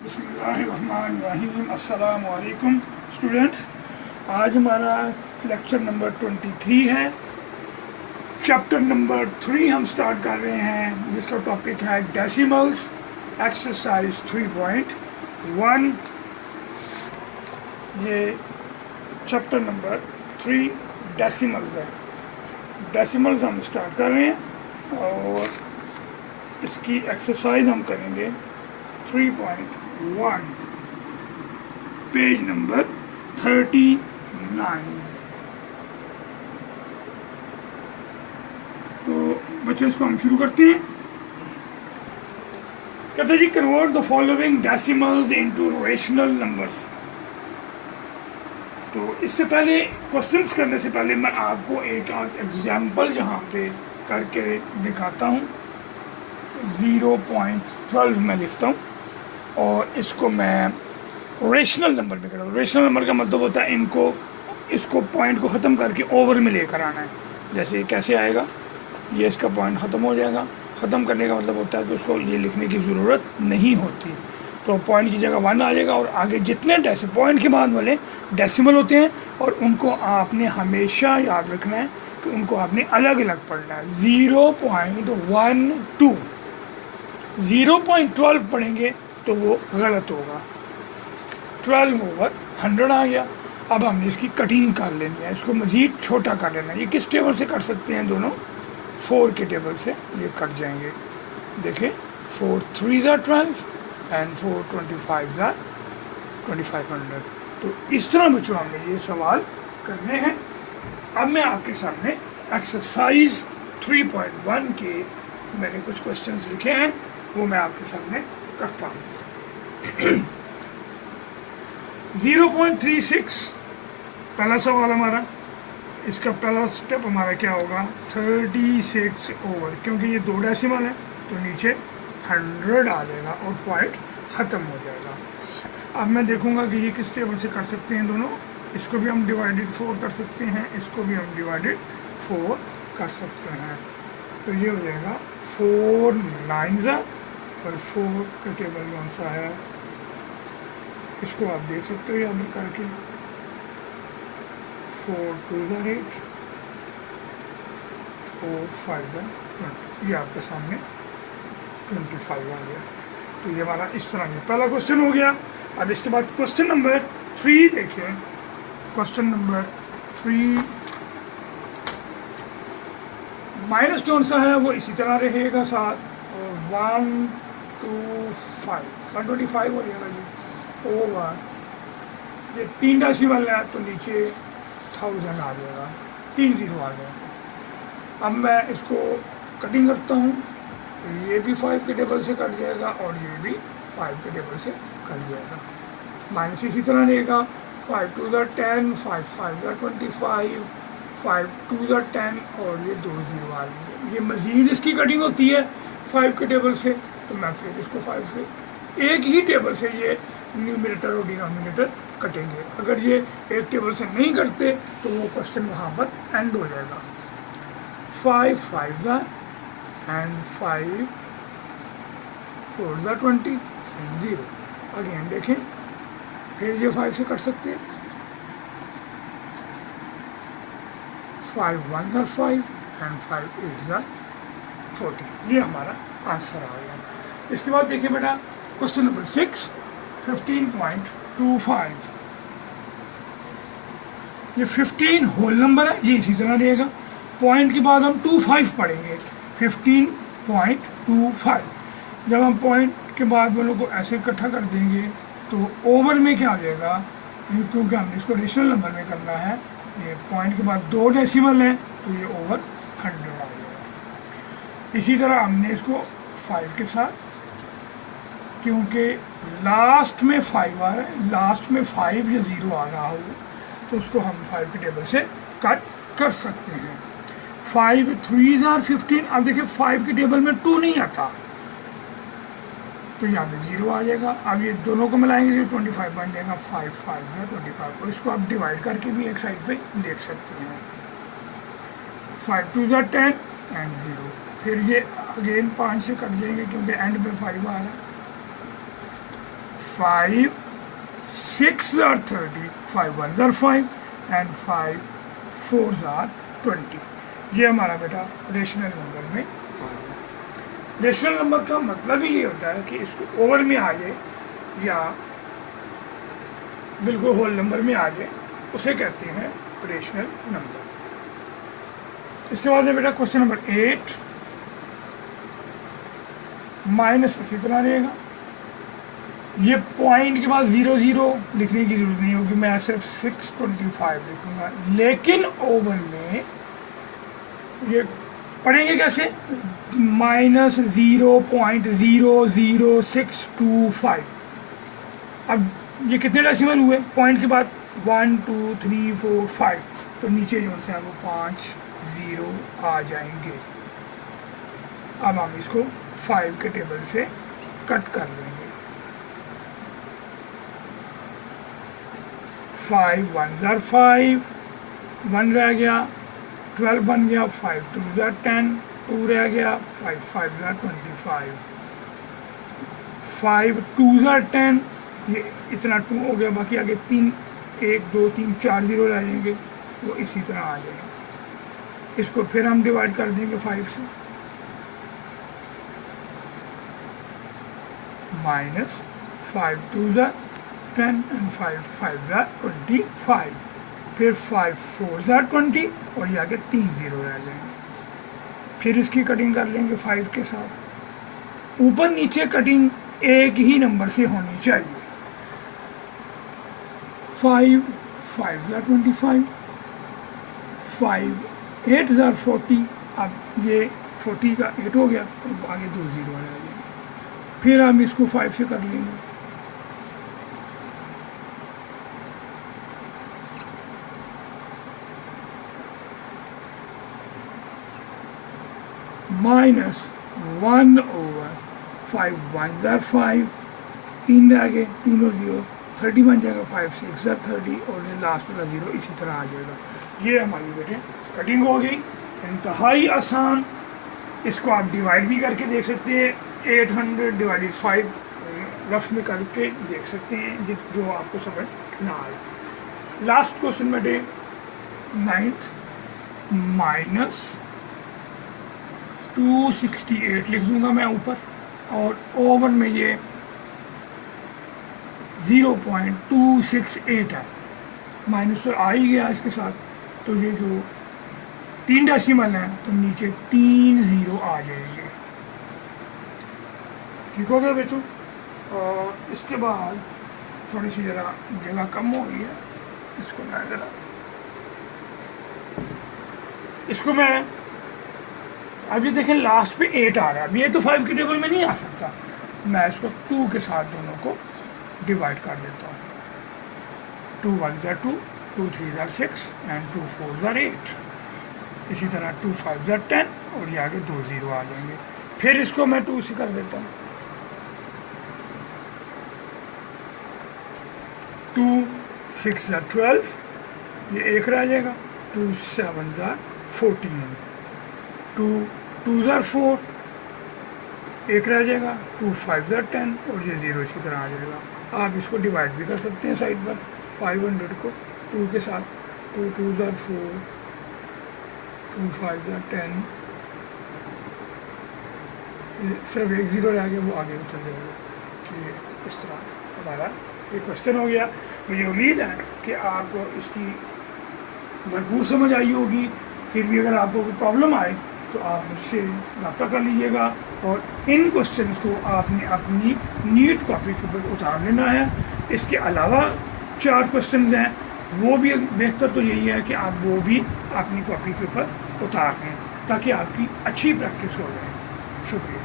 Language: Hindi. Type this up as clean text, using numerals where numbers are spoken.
बिस्मिल्लाहिर्रहमानिर्रहीम। अस्सलाम वालेकुम स्टूडेंट्स। आज हमारा लेक्चर नंबर 23 है। चैप्टर नंबर 3 हम स्टार्ट कर रहे हैं, जिसका टॉपिक है डेसिमल्स। एक्सरसाइज 3.1। ये चैप्टर नंबर 3 डेसिमल्स है। डेसिमल्स हम स्टार्ट कर रहे हैं और इसकी एक्सरसाइज हम करेंगे 3.1, पेज नंबर 39। तो बच्चों इसको हम शुरू करते हैं। कहते हैं जी, convert the following decimals into rational numbers. तो इससे पहले क्वेश्चंस करने से पहले मैं आपको एक एग्जाम्पल यहाँ पे करके दिखाता हूँ। 0.12 में लिखता हूँ और इसको मैं रेशनल नंबर में करता हूँ। रेशनल नंबर का मतलब होता है इसको पॉइंट को ख़त्म करके ओवर में लेकर आना है। जैसे कैसे आएगा, ये इसका पॉइंट ख़त्म हो जाएगा। ख़त्म करने का मतलब होता है कि उसको ये लिखने की ज़रूरत नहीं होती। तो पॉइंट की जगह 1 आ जाएगा और आगे जितने पॉइंट के बाद वाले डेसिमल होते हैं और उनको आपने हमेशा याद रखना है कि उनको आपने अलग अलग पढ़ना है। 0.12 0.12 पढ़ेंगे तो वो गलत होगा। 12/100 आ गया। अब हमने इसकी कटिंग कर लेनी है, इसको मज़ीद छोटा कर लेना है। ये किस टेबल से कर सकते हैं? दोनों 4 के टेबल से ये कट जाएंगे। देखिए, 4 3s are 12 and 4 25s are 2500। तो इस तरह बच्चों हमने ये सवाल करने हैं। अब मैं आपके सामने एक्सरसाइज 3.1 के मैंने कुछ क्वेश्चंस लिखे हैं, वो मैं आपके सामने करता हूँ। 0.36 पहला सवाल हमारा। इसका पहला स्टेप हमारा क्या होगा? 36 ओवर, क्योंकि ये 2 डेसिमल है तो नीचे 100 आ जाएगा और पॉइंट ख़त्म हो जाएगा। अब मैं देखूंगा कि ये किस टेबल से कर सकते हैं दोनों। इसको भी हम डिवाइडेड 4 कर सकते हैं, इसको भी हम डिवाइडेड 4 कर सकते हैं। तो ये हो जाएगा 4 9s और 4 का टेबल कौन सा है, इसको आप देख सकते हो यहाँ पर करके। 4 2s are 8, 4 5s are 20। ये आपके सामने 25 आ गया। तो ये हमारा इस तरह का पहला क्वेश्चन हो गया। अब इसके बाद क्वेश्चन नंबर 3 देखिए। क्वेश्चन नंबर 3 माइनस कौन सा है वो इसी तरह रहेगा साथ, और 125 हो जाएगा जी ओवर। ये 3 डेसिमल है तो नीचे 1000 आ जाएगा, 3 0 आ जाएगा। अब मैं इसको कटिंग करता हूँ। ये भी 5 के टेबल से कट जाएगा और ये भी 5 के टेबल से कट जाएगा। माइनस इसी तरह रहेगा। 5 2s are 10, 5 5s are 25, 5 2s are 10 और ये 2 0 आ गए। ये मज़ीद इसकी कटिंग होती है 5 के टेबल से, तो मैं फिर इसको 5 से एक ही टेबल से ये न्यूमरेटर और डिनोमिनेटर कटेंगे। अगर ये एक टेबल से नहीं करते तो वो क्वेश्चन वहाँ पर एंड हो जाएगा। 5 5s are and 5 4s are 20 and 0। Again देखें, फिर ये 5 से कर सकते हैं। 5 1s are 5 and 5 8s are 40। ये हमारा आंसर आ गया। इसके बाद देखिए बेटा, क्वेश्चन नंबर 6 15.25। ये 15 होल नंबर है, ये इसी तरह रहेगा। पॉइंट के बाद हम 25 पढ़ेंगे। 15.25 जब हम पॉइंट के बाद वालों को ऐसे इकट्ठा कर देंगे तो ओवर में क्या आ जाएगा, क्योंकि हमने इसको रेशनल नंबर में करना है। ये पॉइंट के बाद 2 डेसिमल है तो ये ओवर 100 आ जाएगा। इसी तरह हमने इसको 5 के साथ, क्योंकि लास्ट में 5 आ रहा है, लास्ट में 5 या 0 आ रहा हो तो उसको हम 5 के टेबल से कट कर सकते हैं। 5 3s are 15। अब देखिए 5 के टेबल में 2 नहीं आता तो यहाँ पे 0 आ जाएगा। अब ये दोनों को मिलाएंगे जो 25 बन जाएगा। 5 5s are 25 और इसको आप डिवाइड करके भी एक साइड पे देख सकते हैं। 5 2s are 10 एंड 0। फिर ये अगेन 5 से कट जाएंगे क्योंकि एंड पे 5 आ रहा है। 5 6 are 30, 5 1s are 5 and 5 4s are 20। ये हमारा बेटा रेशनल नंबर में आ गया। रेशनल नंबर का मतलब ही ये होता है कि इसको ओवर में आ जाए या बिल्कुल होल नंबर में आ जाए, उसे कहते हैं रेशनल नंबर। इसके बाद है बेटा क्वेश्चन नंबर 8। माइनस इसी तरह रहेगा, ये पॉइंट के बाद 0 0 लिखने की जरूरत नहीं होगी, मैं सिर्फ 625 लिखूंगा। लेकिन ओवर में ये पढ़ेंगे कैसे, -0.00625। अब ये कितने डेसिमल हुए, पॉइंट के बाद 1 2 3 4 5, तो नीचे जो से वो 5 0 आ जाएंगे। अब हम इसको 5 के टेबल से कट कर लेंगे। 5 1s are 5, 1 रह गया, 12 बन गया, 5 2s are 10, 2 रह गया, 5 5s are 25, 5 2s are 10, ये इतना 2 हो गया, बाकी आगे 3 1 2 3 4 0 रह जाएंगे, वो इसी तरह आ जाएगा। इसको फिर हम डिवाइड कर देंगे 5 से, minus 5 2s are 10 and 5 5s are 25, फिर 5 4s are 20 और ये आगे 3 0 रह जाएंगे। फिर इसकी कटिंग कर लेंगे 5 के साथ। ऊपर नीचे कटिंग एक ही नंबर से होनी चाहिए। 5 5s are 25, 5 8s are 40, अब ये 40 का 8 हो गया, अब आगे 2 0 रह जाएंगे। फिर हम इसको 5 से कर लेंगे, -1/5 1s are 5, 3 रह गए, 3 और 0 30 बन जाएगा, 5 6s are 30 और ये लास्ट वाला 0 इसी तरह आ जाएगा। ये हमारी बेटे कटिंग हो गई, इंतहाई आसान। इसको आप डिवाइड भी करके देख सकते हैं, 800 / 5 रफ में करके देख सकते हैं, जो आपको समझ ना आए। लास्ट क्वेश्चन बेटे 9th, -268 लिख दूंगा मैं ऊपर, और ओवर में ये 0.268 है, माइनस तो आ ही गया इसके साथ, तो ये जो 3 डेसिमल हैं तो नीचे 3 0 आ जाएंगे। ठीक हो गया बेचू। और इसके बाद थोड़ी सी ज़रा जगह कम हो गई है, इसको मैं ज़रा अब ये देखें लास्ट पे 8 आ रहा है, अब ये तो 5 के टेबल में नहीं आ सकता, मैं इसको 2 के साथ दोनों को डिवाइड कर देता हूँ। 2 1s are 2, 2 3s are 6 and 2 4s are 8। इसी तरह 2 5s are 10 और ये आगे 2 0 आ जाएंगे। फिर इसको मैं 2 से कर देता हूँ, 2 6s are 12, ये 1 रह जाएगा, 2 7s are 14, 2 2s are 4, 1 रह जाएगा, 2 5s are 10 और ये 0 इसी तरह आ जाएगा। आप इसको डिवाइड भी कर सकते हैं साइड पर, 500 को 2 के साथ, 2 2s are 4, 2 5s are 10, सिर्फ 1 0 रह गया, वो आगे उतर जाएगा। ये इस तरह हमारा ये क्वेश्चन हो गया। मुझे उम्मीद है कि आपको इसकी भरपूर समझ आई होगी। फिर भी अगर आपको कोई प्रॉब्लम आए तो आप मुझसे रब्ता कर लीजिएगा, और इन क्वेश्चंस को आपने अपनी नीट कॉपी के ऊपर उतार लेना है। इसके अलावा 4 क्वेश्चंस हैं, वो भी बेहतर तो यही है कि आप वो भी अपनी कॉपी के ऊपर उतार लें, ताकि आपकी अच्छी प्रैक्टिस हो जाए। शुक्रिया।